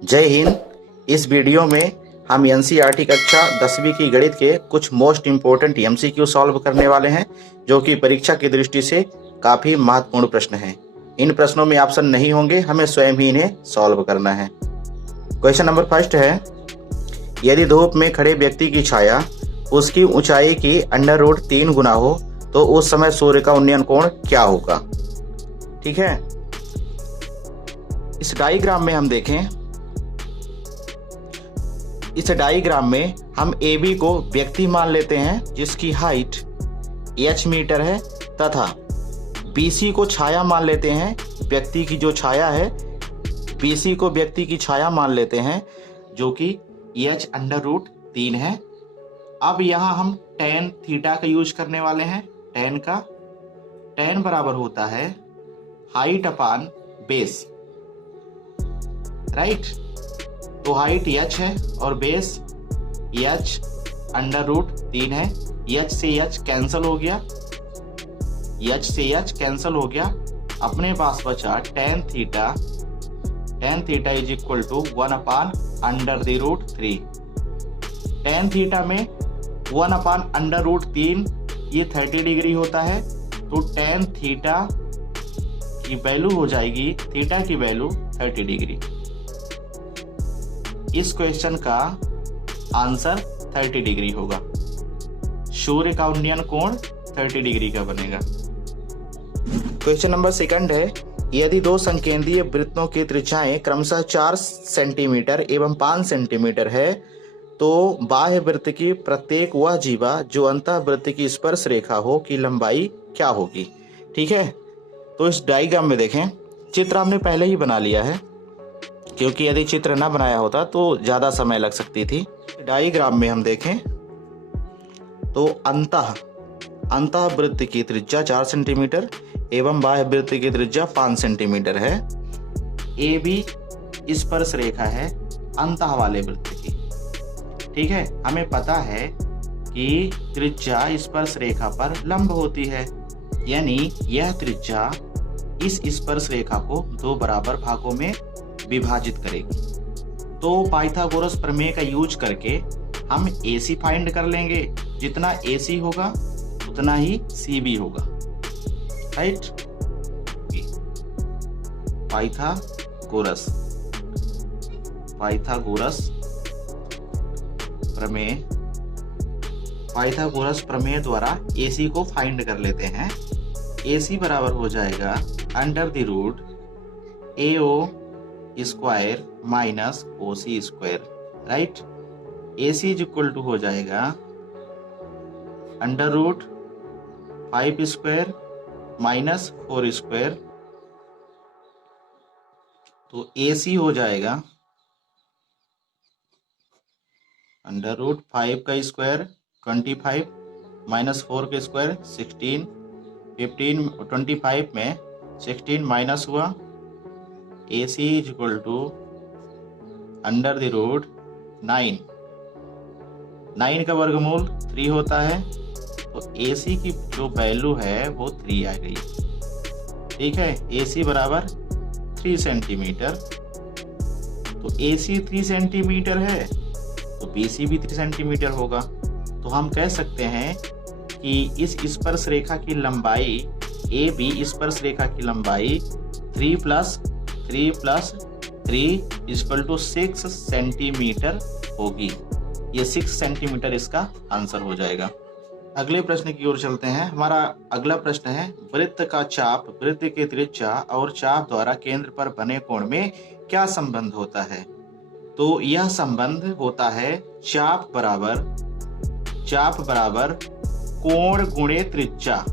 जय हिंद। इस वीडियो में हम एनसीईआरटी कक्षा 10वीं की गणित के कुछ मोस्ट इम्पोर्टेंट एमसीक्यू सॉल्व करने वाले हैं, जो कि परीक्षा की दृष्टि से काफ़ी महत्वपूर्ण प्रश्न हैं। इन प्रश्नों में ऑप्शन नहीं होंगे, हमें स्वयं ही इन्हें सॉल्व करना है। क्वेश्चन नंबर फर्स्ट है, यदि धूप में खड़े व्यक्ति की छाया उसकी ऊंचाई की √3 गुना हो तो उस समय सूर्य का उन्नयन कोण क्या होगा। ठीक है, इस डायग्राम में हम देखें, इस डायग्राम में हम AB को व्यक्ति मान लेते हैं जिसकी हाइट h मीटर है, तथा BC को छाया मान लेते हैं, व्यक्ति की जो छाया है BC को व्यक्ति की छाया मान लेते हैं जो कि h√3 है। अब यहाँ हम tan थीटा का यूज करने वाले हैं। tan बराबर होता है हाइट अपान बेस, राइट। तो हाइट h है और बेस h√3 है। h से h कैंसिल हो गया, अपने पास बचा tan theta is equal to 1/√3। tan theta में 1/√3 ये 30 डिग्री होता है, तो tan थीटा की वैल्यू हो जाएगी, थीटा की वैल्यू 30 डिग्री। इस क्वेश्चन का आंसर 30 डिग्री होगा। सूर्य का उन्नयन कोण 30 डिग्री का बनेगा। क्वेश्चन नंबर सेकंड है, यदि दो संकेंद्रीय वृत्तों की त्रिज्याएं क्रमशः 4 सेंटीमीटर एवं 5 सेंटीमीटर है तो बाह्य वृत्त की प्रत्येक वह जीवा जो अंतः वृत्त की स्पर्श रेखा हो की लंबाई क्या होगी। ठीक है, तो इस डायग्राम में देखें, चित्र हमने पहले ही बना लिया है क्योंकि यदि चित्र ना बनाया होता तो ज्यादा समय लग सकती थी। डायग्राम में हम देखें तो अंतः वृत्त की त्रिज्या 4 सेंटीमीटर एवं बाह्य वृत्त की त्रिज्या 5 सेंटीमीटर है। AB स्पर्श रेखा है अंतः वाले वृत्त की। ठीक है, हमें पता है कि त्रिज्या स्पर्श रेखा पर लंब होती है, यानी यह त्रिज्या इस स्पर्श रेखा को 2 बराबर भागों में विभाजित करेगी। तो पाइथागोरस प्रमेय का यूज करके हम AC फाइंड कर लेंगे। जितना AC होगा उतना ही CB होगा, राइट। पाइथागोरस प्रमेय द्वारा AC को फाइंड कर लेते हैं। AC बराबर हो जाएगा √AO square minus OC square, right. AC is equal to हो जाएगा √5 स्क्वायर माइनस 4 स्क्वायर। तो AC हो जाएगा √5 का स्क्वायर 25 माइनस 4 का स्क्वायर 16, 15 25 में 16 माइनस हुआ। AC इज इक्वल टू √9 का वर्गमूल 3 होता है, तो AC की जो वैल्यू है वो 3 आ गई। ठीक है, AC बराबर 3 सेंटीमीटर। तो AC 3 सेंटीमीटर है तो BC भी 3 सेंटीमीटर होगा। तो हम कह सकते हैं कि इस स्पर्श रेखा की लंबाई AB स्पर्श रेखा की लंबाई 3 + 3 = 6 सेंटीमीटर होगी। ये 6 सेंटीमीटर इसका आंसर हो जाएगा। अगले प्रश्न की ओर चलते हैं। हमारा अगला प्रश्न है, वृत्त का चाप वृत्त की त्रिज्या और चाप द्वारा केंद्र पर बने कोण में क्या संबंध होता है। तो यह संबंध होता है चाप बराबर कोण गुणे त्रिज्या,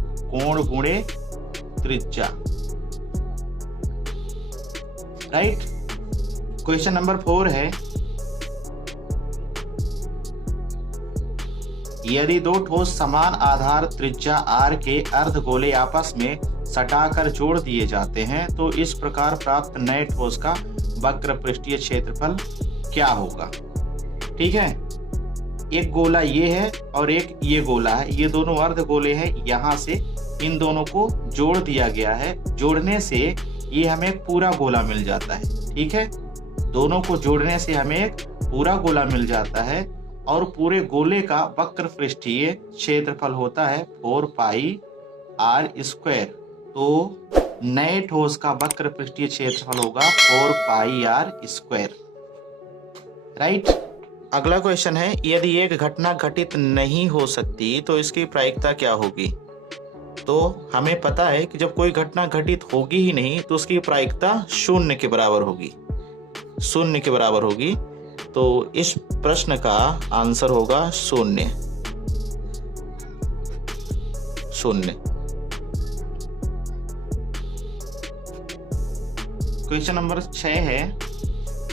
राइट। क्वेश्चन नंबर 4 है, यदि दो ठोस समान आधार त्रिज्या r के अर्धगोले आपस में सटाकर जोड़ दिए जाते हैं तो इस प्रकार प्राप्त नए ठोस का वक्र पृष्ठीय क्षेत्रफल क्या होगा। ठीक है, एक गोला ये है और एक ये गोला है, ये दोनों अर्धगोले हैं। यहाँ से इन दोनों को जोड़ दिया गया है, जोड़ने से ये हमें पूरा गोला मिल जाता है। ठीक है, दोनों को जोड़ने से हमें एक पूरा गोला मिल जाता है और पूरे गोले का वक्र पृष्ठीय क्षेत्रफल होता है 4 पाई आर स्क्वायर। तो नए ठोस का वक्र पृष्ठीय क्षेत्रफल होगा 4 पाई आर स्क्वायर। राइट। अगला क्वेश्चन है, यदि एक घटना घटित नहीं हो सकती तो इसकी प्रायिकता क्या होगी। तो हमें पता है कि जब कोई घटना घटित होगी ही नहीं तो उसकी प्रायिकता 0 के बराबर होगी, 0 के बराबर होगी। तो इस प्रश्न का आंसर होगा 0। क्वेश्चन नंबर 6 है,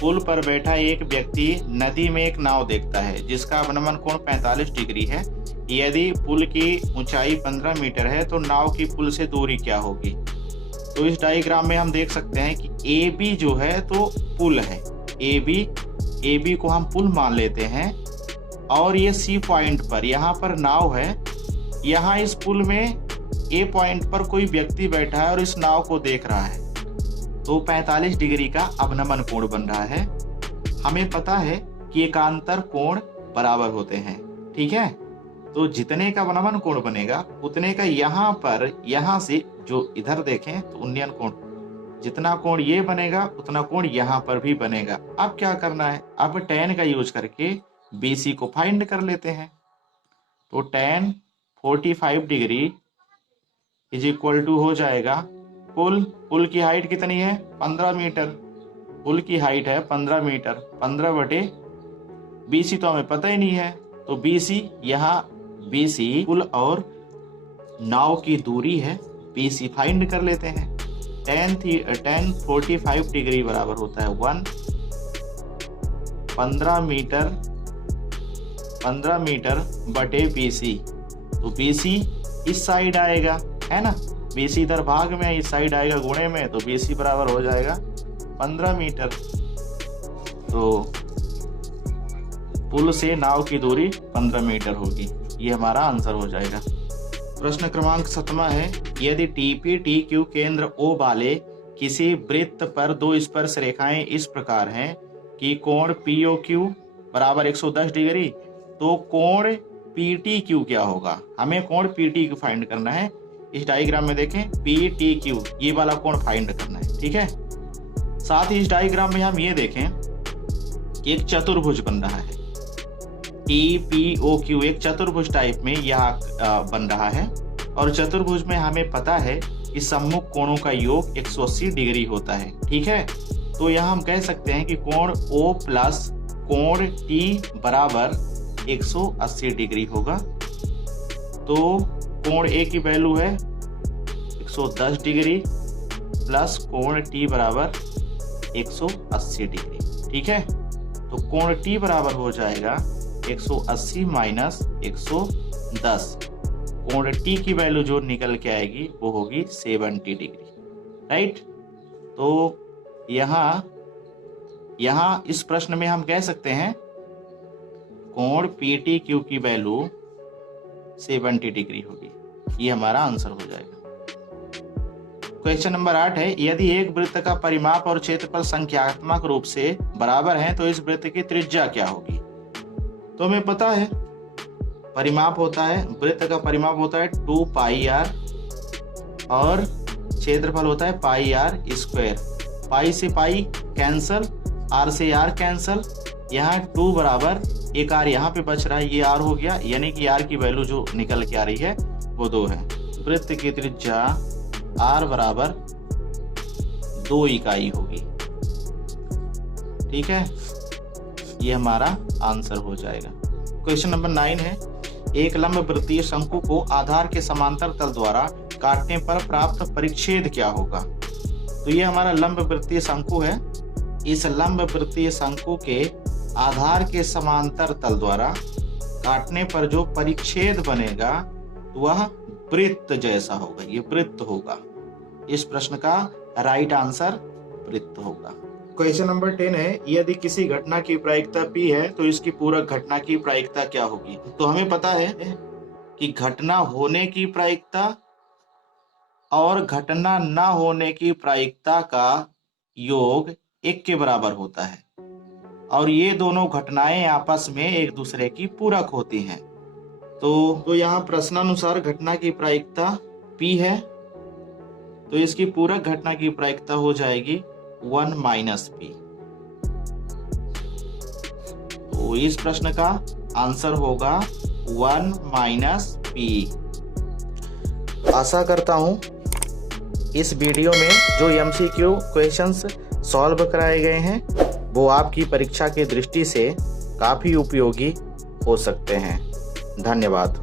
पुल पर बैठा एक व्यक्ति नदी में एक नाव देखता है जिसका अवनमन कोण 45 डिग्री है। यदि पुल की ऊंचाई 15 मीटर है तो नाव की पुल से दूरी क्या होगी। तो इस डायग्राम में हम देख सकते हैं कि ए बी जो है तो पुल है, ए बी को हम पुल मान लेते हैं और ये सी पॉइंट पर यहाँ पर नाव है। यहाँ इस पुल में ए पॉइंट पर कोई व्यक्ति बैठा है और इस नाव को देख रहा है, तो 45 डिग्री का अवनमन कोण बन रहा है। हमें पता है कि एकांतर कोण बराबर होते हैं, ठीक है। तो जितने का अवनमन कोण बनेगा उतने का यहाँ पर, यहाँ से जो इधर देखें तो उन्नयन कोण, जितना कोण ये बनेगा उतना कोण यहाँ पर भी बनेगा। अब क्या करना है, अब tan का यूज करके BC को फाइंड कर लेते हैं। तो tan 45 degree is equal to हो जाएगा पुल की हाइट कितनी है 15 मीटर, पुल की हाइट है 15 मीटर, 15 बटे BC तो हमें पता ही नहीं है, तो BC यहाँ BC पुल और नाव की दूरी है, BC फाइंड कर लेते हैं। tan 45 डिग्री बराबर होता है 1, 15 मीटर बटे BC, तो BC इस साइड आएगा, है ना, BC इधर भाग में, इस साइड आएगा गुणे में, तो BC बराबर हो जाएगा 15 मीटर। तो पुल से नाव की दूरी 15 मीटर होगी, ये हमारा आंसर हो जाएगा। प्रश्न क्रमांक 7 है, यदि TP TQ केंद्र O वाले किसी वृत्त पर दो स्पर्श रेखाएं इस प्रकार हैं कि कोण POQ बराबर 110 डिग्री, तो कोण PTQ क्या होगा। हमें कोण PTQ फाइंड करना है। इस डायग्राम में देखें PTQ ये वाला कोण फाइंड करना है, ठीक है। साथ ही इस डायग्राम में हम ये देखें कि एक चतुर्भुज बन रहा है, TPOQ एक चतुर्भुज टाइप में यहाँ बन रहा है, और चतुर्भुज में हमें पता है कि सम्मुख कोणों का योग 180 डिग्री होता है, ठीक है। तो यहाँ हम कह सकते हैं कि कोण O प्लस कोण T बराबर 180 डिग्री होगा। तो कोण A की वैल्यू है 110 डिग्री प्लस कोण T बराबर 180 डिग्री, ठीक है। तो कोण T बराबर हो जाएगा 180 माइनस 110, कोण T की वैल्यू जो निकल के आएगी वो होगी 70 डिग्री, राइट। तो यहाँ इस प्रश्न में हम कह सकते हैं कोण PTQ की वैल्यू 70 डिग्री होगी, ये हमारा आंसर हो जाएगा। क्वेश्चन नंबर 8 है, यदि एक वृत्त का परिमाप और क्षेत्रफल संख्यात्मक रूप से बराबर है तो इस वृत्त की त्रिज्या क्या होगी। तो हमें पता है परिमाप होता है, वृत्त का परिमाप होता है 2 पाई r और क्षेत्रफल होता है पाई r स्क्वायर। पाई से पाई कैंसल, r से r कैंसल, यहाँ 2 बराबर एक r यहाँ पे बच रहा है, ये r हो गया, यानी कि r की वैल्यू जो निकल के आ रही है वो 2 है। वृत्त की त्रिज्या r बराबर 2 इकाई होगी, ठीक है, ये हमारा आंसर हो जाएगा। क्वेश्चन नंबर 9 है, एक लंब वृत्तीय शंकु को आधार के समांतर तल द्वारा काटने पर प्राप्त परिच्छेद क्या होगा। तो ये हमारा लंब वृत्तीय शंकु है। इस लंब वृत्तीय शंकु के आधार के समांतर तल द्वारा काटने पर जो परिच्छेद बनेगा वह वृत्त जैसा होगा, ये वृत्त होगा। इस प्रश्न का राइट आंसर वृत्त होगा। क्वेश्चन नंबर 10 है, यदि किसी घटना की प्रायिकता P है तो इसकी पूरक घटना की प्रायिकता क्या होगी। तो हमें पता है कि घटना होने की प्रायिकता और घटना न होने की प्रायिकता का योग 1 के बराबर होता है। और ये दोनों घटनाएं आपस में एक दूसरे की पूरक होती हैं। तो यहाँ प्रश्नानुसार घटना की प्रायिकता P है, तो इसकी पूरक घटना की प्रायिकता हो जाएगी 1 माइनस P। तो इस प्रश्न का आंसर होगा 1 माइनस P। आशा करता हूं इस वीडियो में जो MCQ क्वेश्चंस सॉल्व कराए गए हैं वो आपकी परीक्षा की दृष्टि से काफ़ी उपयोगी हो सकते हैं। धन्यवाद।